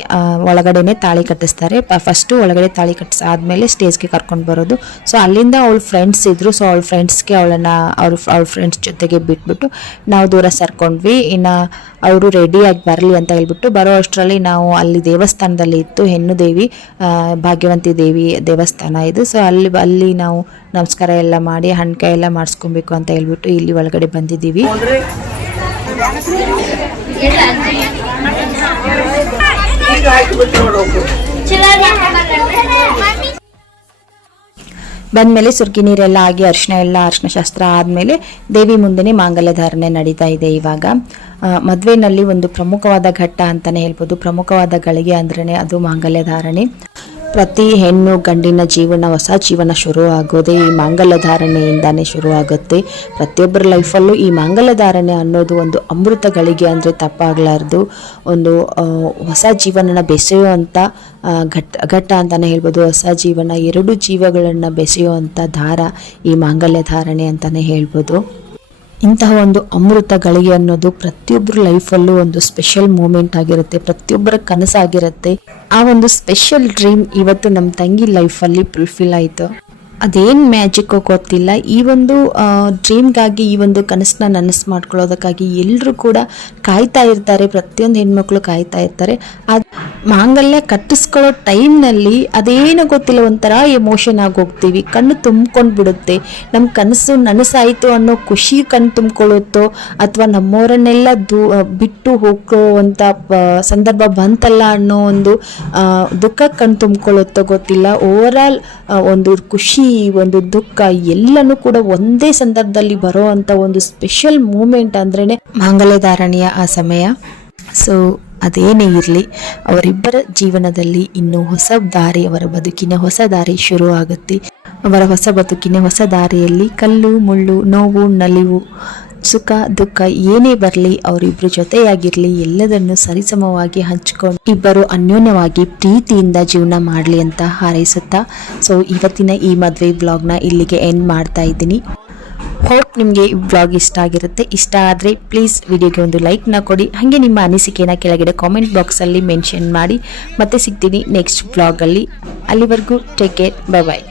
ಒಳಗಡೆನೆ ತಾಳಿ ಕಟ್ಟಿಸ್ತಾರೆ. ಫಸ್ಟು ಒಳಗಡೆ ತಾಳಿ ಕಟ್ಟಿಸಾದ್ಮೇಲೆ ಸ್ಟೇಜ್ಗೆ ಕರ್ಕೊಂಡು ಬರೋದು. ಸೊ ಅಲ್ಲಿಂದ ಅವಳ ಫ್ರೆಂಡ್ಸ್ ಇದ್ರು. ಸೊ ಅವಳ ಫ್ರೆಂಡ್ಸ್ಗೆ ಅವಳ ಫ್ರೆಂಡ್ಸ್ ಜೊತೆಗೆ ಬಿಟ್ಬಿಟ್ಟು ನಾವು ದೂರ ಸರ್ಕೊಂಡ್ವಿ. ಇನ್ನು ಅವರು ರೆಡಿಯಾಗಿ ಬರಲಿ ಅಂತ ಹೇಳ್ಬಿಟ್ಟು ಬರೋ ಅಷ್ಟರಲ್ಲಿ ನಾವು ಅಲ್ಲಿ ದೇವಸ್ಥಾನದಲ್ಲಿ ಇತ್ತು ಹೆಣ್ಣು ದೇವಿ ಭಾಗ್ಯವಂತಿ ದೇವಿ ದೇವಸ್ಥಾನ ಇದು. ಸೊ ಅಲ್ಲಿ ನಾವು ನಮಸ್ಕಾರ ಎಲ್ಲ ಮಾಡಿ ಹಣ್ಕಾಯಿ ಎಲ್ಲ ಮಾಡಿಸ್ಕೊಬೇಕು ಅಂತ ಹೇಳ್ಬಿಟ್ಟು ಇಲ್ಲಿ ಒಳಗಡೆ ಬಂದಿದ್ದೀವಿ. ಬಂದ್ಮೇಲೆ ಸುರ್ಗಿ ನೀರೆಲ್ಲ ಆಗಿ ಅರಿಶಿನ ಶಾಸ್ತ್ರ ಆದ್ಮೇಲೆ ದೇವಿ ಮುಂದೆನೆ ಮಾಂಗಲ್ಯ ಧಾರಣೆ ನಡೀತಾ ಇದೆ. ಇವಾಗ ಮದುವೆನಲ್ಲಿ ಒಂದು ಪ್ರಮುಖವಾದ ಘಟ್ಟ ಅಂತಾನೆ ಹೇಳ್ಬೋದು. ಪ್ರಮುಖವಾದ ಗಳಿಗೆ ಅಂದ್ರೇನೆ ಅದು ಮಾಂಗಲ್ಯ ಧಾರಣೆ. ಪ್ರತಿ ಹೆಣ್ಣು ಗಂಡಿನ ಜೀವನ ಹೊಸ ಜೀವನ ಶುರು ಆಗೋದೇ ಈ ಮಾಂಗಲ್ಯ ಧಾರಣೆಯಿಂದಾನೇ ಶುರು ಆಗುತ್ತೆ. ಪ್ರತಿಯೊಬ್ಬರ ಲೈಫಲ್ಲೂ ಈ ಮಾಂಗಲ್ಯ ಧಾರಣೆ ಅನ್ನೋದು ಒಂದು ಅಮೃತ ಗಳಿಗೆ ಅಂದರೆ ತಪ್ಪಾಗಲಾರ್ದು ಒಂದು ಹೊಸ ಜೀವನನ ಬೆಸೆಯುವಂಥ ಘಟ್ಟ ಅಂತಾನೆ ಹೇಳ್ಬೋದು. ಹೊಸ ಜೀವನ, ಎರಡು ಜೀವಗಳನ್ನು ಬೆಸೆಯುವಂಥ ದಾರ ಈ ಮಾಂಗಲ್ಯ ಧಾರಣೆ ಅಂತಾನೆ ಹೇಳ್ಬೋದು. ಇಂತಹ ಒಂದು ಅಮೃತ ಗಳಿಗೆ ಅನ್ನೋದು ಪ್ರತಿಯೊಬ್ಬರ ಲೈಫಲ್ಲೂ ಒಂದು ಸ್ಪೆಷಲ್ ಮೂಮೆಂಟ್ ಆಗಿರುತ್ತೆ, ಪ್ರತಿಯೊಬ್ಬರ ಕನಸಾಗಿರುತ್ತೆ. ಆ ಒಂದು ಸ್ಪೆಷಲ್ ಡ್ರೀಮ್ ಇವತ್ತು ನಮ್ಮ ತಂಗಿ ಲೈಫಲ್ಲಿ ಫುಲ್ಫಿಲ್ ಆಯಿತು. ಅದೇನು ಮ್ಯಾಜಿಕ್ಕೋ ಗೊತ್ತಿಲ್ಲ. ಈ ಒಂದು ಡ್ರೀಮ್ಗಾಗಿ, ಈ ಒಂದು ಕನಸನ್ನ ನನಸು ಮಾಡ್ಕೊಳ್ಳೋದಕ್ಕಾಗಿ ಎಲ್ಲರೂ ಕೂಡ ಕಾಯ್ತಾ ಇರ್ತಾರೆ. ಪ್ರತಿಯೊಂದು ಹೆಣ್ಮಕ್ಳು ಕಾಯ್ತಾ ಇರ್ತಾರೆ. ಅದು ಮಾಂಗಲ್ಯ ಕಟ್ಟಿಸ್ಕೊಳ್ಳೋ ಟೈಮ್ನಲ್ಲಿ ಅದೇನೋ ಗೊತ್ತಿಲ್ಲ, ಒಂಥರ ಎಮೋಷನ್ ಆಗಿ ಹೋಗ್ತೀವಿ. ಕಣ್ಣು ತುಂಬ್ಕೊಂಡು ಬಿಡುತ್ತೆ. ನಮ್ಮ ಕನಸು ನನಸಾಯಿತು ಅನ್ನೋ ಖುಷಿ ಕಣ್ಣು ತುಂಬ್ಕೊಳ್ಳುತ್ತೋ ಅಥವಾ ನಮ್ಮವರನ್ನೆಲ್ಲ ಬಿಟ್ಟು ಹೋಗುವಂಥ ಸಂದರ್ಭ ಬಂತಲ್ಲ ಅನ್ನೋ ಒಂದು ದುಃಖ ಕಣ್ಣು ತುಂಬ್ಕೊಳ್ಳುತ್ತೋ ಗೊತ್ತಿಲ್ಲ. ಓವರಾಲ್ ಒಂದು ಖುಷಿ, ಒಂದು ದುಃಖ ಎಲ್ಲನೂ ಕೂಡ ಒಂದೇ ಸಂದರ್ಭದಲ್ಲಿ ಬರೋ ಅಂತ ಒಂದು ಸ್ಪೆಷಲ್ ಮೂಮೆಂಟ್ ಅಂದ್ರೇನೆ ಮಾಂಗಲ್ಯ ಧಾರಣೆಯ ಆ ಸಮಯ. ಸೊ ಅದೇನೇ ಇರಲಿ, ಅವರಿಬ್ಬರ ಜೀವನದಲ್ಲಿ ಇನ್ನು ಹೊಸ ದಾರಿ, ಅವರ ಬದುಕಿನ ಹೊಸ ದಾರಿ ಶುರು ಆಗುತ್ತೆ. ಅವರ ಹೊಸ ಬದುಕಿನ ಹೊಸ ದಾರಿಯಲ್ಲಿ ಕಲ್ಲು ಮುಳ್ಳು, ನೋವು ನಲಿವು, ಸುಖ ದುಃಖ ಏನೇ ಬರಲಿ ಅವರಿಬ್ರು ಜೊತೆಯಾಗಿರ್ಲಿ, ಎಲ್ಲದನ್ನು ಸರಿಸಮವಾಗಿ ಹಂಚ್ಕೊಂಡು ಇಬ್ಬರು ಅನ್ಯೋನ್ಯವಾಗಿ ಪ್ರೀತಿಯಿಂದ ಜೀವನ ಮಾಡಲಿ ಅಂತ ಹಾರೈಸುತ್ತಾ ಸೊ ಇವತ್ತಿನ ಈ ಮದುವೆ ವ್ಲಾಗ್ನ ಇಲ್ಲಿಗೆ ಎಂಡ್ ಮಾಡ್ತಾ ಇದ್ದೀನಿ. ಹೋಪ್ ನಿಮಗೆ ಈ ವ್ಲಾಗ್ ಇಷ್ಟ ಆಗಿರುತ್ತೆ. ಇಷ್ಟ ಆದರೆ ಪ್ಲೀಸ್ ವಿಡಿಯೋಗೆ ಒಂದು ಲೈಕ್ನ ಕೊಡಿ. ಹಾಗೆ ನಿಮ್ಮ ಅನಿಸಿಕೆನ ಕೆಳಗಡೆ ಕಾಮೆಂಟ್ ಬಾಕ್ಸಲ್ಲಿ ಮೆನ್ಷನ್ ಮಾಡಿ. ಮತ್ತೆ ಸಿಗ್ತೀನಿ ನೆಕ್ಸ್ಟ್ ವ್ಲಾಗಲ್ಲಿ. ಅಲ್ಲಿವರೆಗೂ ಟೇಕ್ ಕೇರ್, ಬೈ ಬಾಯ್.